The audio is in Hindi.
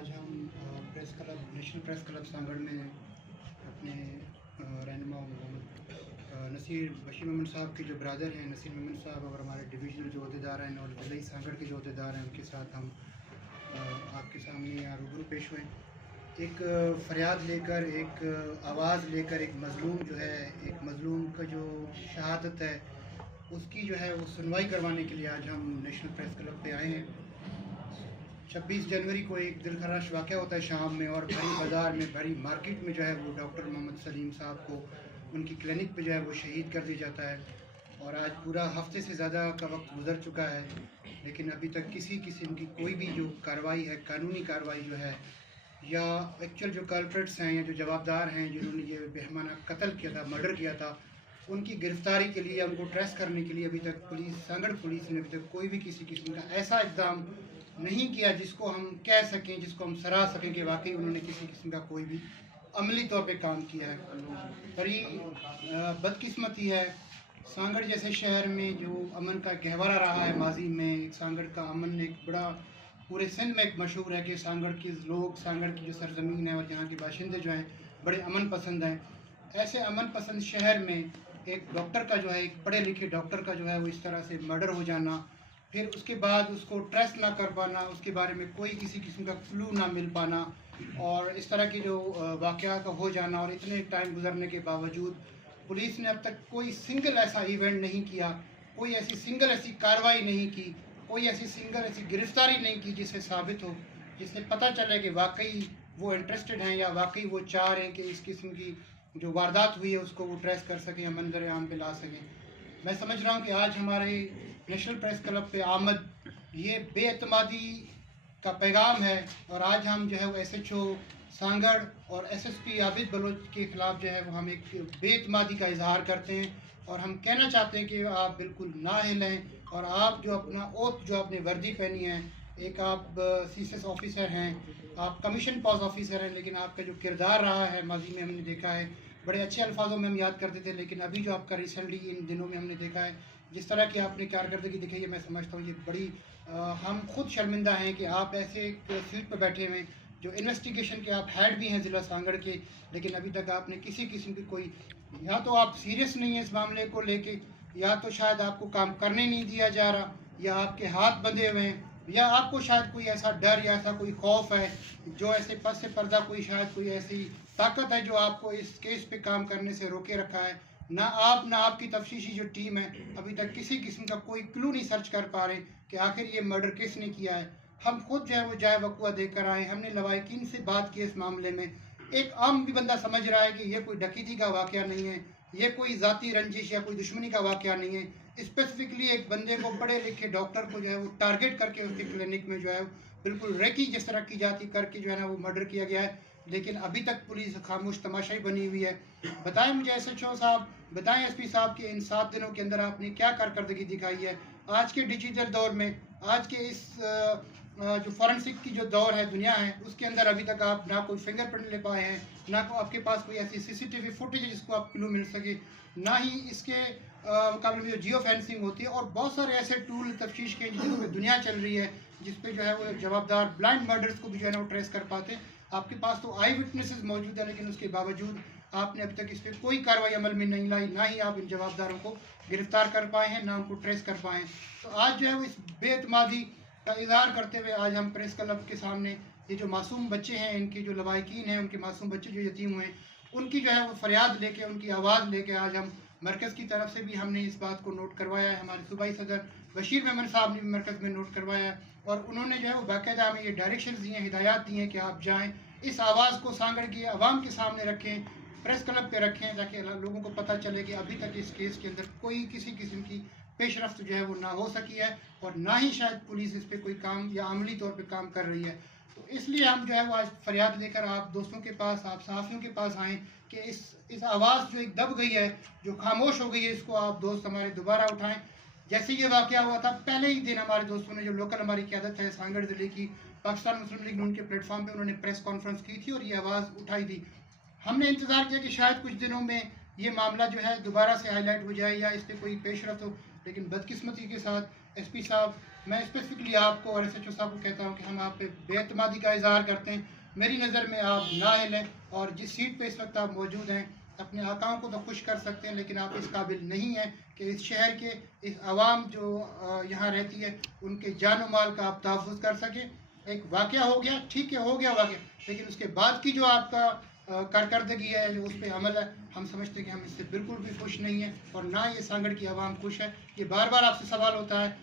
आज हम press club national press club Sanghar में अपने रहनुमा मोहम्मद नसीर बशीर मोहम्मद साहब के जो ब्रदर हैं नसीर मोहम्मद साहब और हमारे डिविजनल जो अहदेदार हैं और ज़िले सांगड़ के जो अहदेदार हैं उनके साथ हम आपके सामने यहाँ रूबरू पेश हुए। एक फरियाद लेकर, एक आवाज़ लेकर, एक मज़लूम जो है, एक मज़लूम का जो शहादत है उसकी जो है वो सुनवाई करवाने के लिए आज हम नेशनल प्रेस क्लब पे आए हैं। 26 जनवरी को एक दिलखराश वाक़या होता है शाम में, और भरी बाज़ार में, भरी मार्केट में जो है वो डॉक्टर मोहम्मद सलीम साहब को उनकी क्लिनिक पे जो है वो शहीद कर दिया जाता है। और आज पूरा हफ्ते से ज़्यादा का वक्त गुजर चुका है, लेकिन अभी तक किसी किस्म की कोई भी जो कार्रवाई है, कानूनी कार्रवाई जो है, या एक्चुअल जो कल्प्रिट्स हैं या जो जवाबदार हैं जिन्होंने ये बेहमाना कत्ल किया था, मर्डर किया था, उनकी गिरफ्तारी के लिए, उनको ट्रेस करने के लिए अभी तक सांगड़ पुलिस ने अभी तक कोई भी किसी किस्म का ऐसा इक़दाम नहीं किया जिसको हम कह सकें, जिसको हम सराह सकें कि वाकई उन्होंने किसी किस्म का कोई भी अमली तौर पे काम किया है। बड़ी बदकिस्मती है, सांगड़ जैसे शहर में जो अमन का गहवारा रहा है माजी में, सांगड़ का अमन एक बड़ा पूरे सिंध में एक मशहूर है कि सांगड़ के लोग, सांगड़ की जो सरजमीन है और यहाँ के बाशिंदे जो हैं बड़े अमन पसंद हैं। ऐसे अमन पसंद शहर में एक डॉक्टर का जो है, एक पढ़े लिखे डॉक्टर का जो है वो इस तरह से मर्डर हो जाना, फिर उसके बाद उसको ट्रेस ना कर पाना, उसके बारे में कोई किसी किस्म का क्लू ना मिल पाना, और इस तरह की जो वाक़या का हो जाना, और इतने टाइम गुजरने के बावजूद पुलिस ने अब तक कोई सिंगल ऐसा इवेंट नहीं किया, कोई ऐसी सिंगल ऐसी कार्रवाई नहीं की, कोई ऐसी सिंगल ऐसी गिरफ्तारी नहीं की जिससे साबित हो, जिससे पता चले कि वाकई वो इंटरेस्टेड हैं या वाकई वो चाह रहे हैं कि इस किस्म की जो वारदात हुई है उसको वो ट्रेस कर सकें या मंजर आम पे ला सकें। मैं समझ रहा हूँ कि आज हमारे नेशनल प्रेस क्लब पे आमद ये बेएतमादी का पैगाम है, और आज हम जो है वो SHO सांगड़ और SSP आबिद बलोच के ख़िलाफ़ जो है वो हम एक बेएतमादी का इजहार करते हैं, और हम कहना चाहते हैं कि आप बिल्कुल ना हिलें, और आप जो अपना ओथ जो आपने वर्दी पहनी है, एक आप CSS ऑफिसर हैं, आप कमीशन पॉज ऑफिसर हैं, लेकिन आपका जो किरदार रहा है माजी में हमने देखा है, बड़े अच्छे अल्फाजों में हम याद करते थे, लेकिन अभी जो आपका रिसेंटली इन दिनों में हमने देखा है जिस तरह की आपने कारकर्दगी दिखाई है, मैं समझता हूँ ये बड़ी हम खुद शर्मिंदा हैं कि आप ऐसे एक सीट पर बैठे हुए जो इन्वेस्टिगेशन के आप हेड भी हैं ज़िला सांगड़ के, लेकिन अभी तक आपने किसी किस्म की कोई, या तो आप सीरियस नहीं हैं इस मामले को लेके, या तो शायद आपको काम करने नहीं दिया जा रहा, या आपके हाथ बंधे हुए हैं, या आपको शायद कोई ऐसा डर या ऐसा कोई खौफ है, जो ऐसे पस से पर्दा कोई शायद कोई ऐसी ताकत है जो आपको इस केस पे काम करने से रोके रखा है। ना आप, ना आपकी तफ्तीशी जो टीम है अभी तक किसी किस्म का कोई क्लू नहीं सर्च कर पा रहे कि आखिर ये मर्डर किसने किया है। हम खुद जो है वो जाए वकुआ देकर आए, हमने लवाकिन से बात की इस मामले में। एक आम भी बंदा समझ रहा है कि ये कोई डकैती का वाक़या नहीं है, ये कोई ज़ाती रंजिश या कोई दुश्मनी का वाक़या नहीं है। स्पेसिफिकली एक बंदे को, पढ़े लिखे डॉक्टर को जो है वो टारगेट करके उसके क्लिनिक में जो है बिल्कुल रेकी जिस तरह की जाती करके जो है ना वो मर्डर किया गया है, लेकिन अभी तक पुलिस खामोश तमाशाई बनी हुई है। बताएं मुझे SHO साहब, बताएं SP साहब कि इन 7 दिनों के अंदर आपने क्या कारकर्दगी दिखाई है आज के डिजिटल दौर में, आज के इस जो फॉरेंसिक की जो दौर है, दुनिया है, उसके अंदर अभी तक आप ना कोई फिंगरप्रिंट ले पाए हैं, ना आपके पास कोई ऐसी CCTV फुटेज है जिसको आप क्लू मिल सके, ना ही इसके मुकाबले में जो जियो फेंसिंग होती है, और बहुत सारे ऐसे टूल तफ्तीश के जिसमें दुनिया चल रही है जिस पे जो है वो जवाबदार ब्लाइंड मर्डर्स को भी जो है ना वो ट्रेस कर पाते हैं। आपके पास तो आई विटनेसेस मौजूद है, लेकिन उसके बावजूद आपने अभी तक इस पर कोई कार्रवाई अमल में नहीं लाई, ना ही आप इन जवाबदारों को गिरफ्तार कर पाए हैं, ना उनको ट्रेस कर पाए हैं। तो आज जो है वो इस बेएतमादी का इजहार करते हुए आज हम प्रेस क्लब के सामने ये जो मासूम बच्चे हैं, इनके जो लवाकिन हैं, उनके मासूम बच्चे जो यतीम हुए हैं, उनकी जो है वो फरियाद लेके, उनकी आवाज़ लेके आज हम मरकज़ की तरफ से भी हमने इस बात को नोट करवाया है। हमारे सूबाई सदर बशीर मेमन साहब ने भी मरकज़ में नोट करवाया है, और उन्होंने जो है वो बाकायदा हमें ये डायरेक्शन दिए हैं, हिदायत दी हैं कि आप जाएँ, इस आवाज़ को सांगड़ की आवाम के सामने रखें, प्रेस क्लब पे रखें, ताकि लोगों को पता चले कि अभी तक इस केस के अंदर कोई किसी किस्म की पेशरफ्त जो है वो ना हो सकी है, और ना ही शायद पुलिस इस पर कोई काम या अमली तौर पे काम कर रही है। तो इसलिए हम जो है वो आज फरियाद लेकर आप दोस्तों के पास, आप सहाफ़ियों के पास आएँ कि इस आवाज़ जो एक दब गई है, जो खामोश हो गई है, इसको आप दोस्त हमारे दोबारा उठाएँ। जैसे ये वाक़या हुआ था, पहले ही दिन हमारे दोस्तों ने, जो लोकल हमारी क़यादत है सांगड़ ज़िले की, पाकिस्तान मुस्लिम लीग नून के प्लेटफॉर्म पर उन्होंने प्रेस कॉन्फ्रेंस की थी और ये आवाज़ उठाई थी। हमने इंतज़ार किया कि शायद कुछ दिनों में ये मामला जो है दोबारा से हाईलाइट हो जाए या इस पर कोई पेशरफ्त हो, लेकिन बदकिस्मती के साथ SP साहब मैं स्पेसिफिकली आपको और SHO साहब को कहता हूँ कि हम आप पे बेएतमादी का इजहार करते हैं। मेरी नज़र में आप नाअहल हैं और जिस सीट पे इस वक्त आप मौजूद हैं, अपने आकाओं को तो खुश कर सकते हैं, लेकिन आप इस काबिल नहीं हैं कि इस शहर के इस आवाम जो यहाँ रहती है उनके जान माल का आप तहफ़्फ़ुज़ कर सकें। एक वाक़या हो गया, ठीक है, हो गया वाक़या, लेकिन उसके बाद की जो आपका कारकर्दगी है, जो उस पर अमल है, हम समझते हैं कि हम इससे बिल्कुल भी खुश नहीं हैं और ना ये सांगड़ की आवाम खुश है। ये बार बार आपसे सवाल होता है,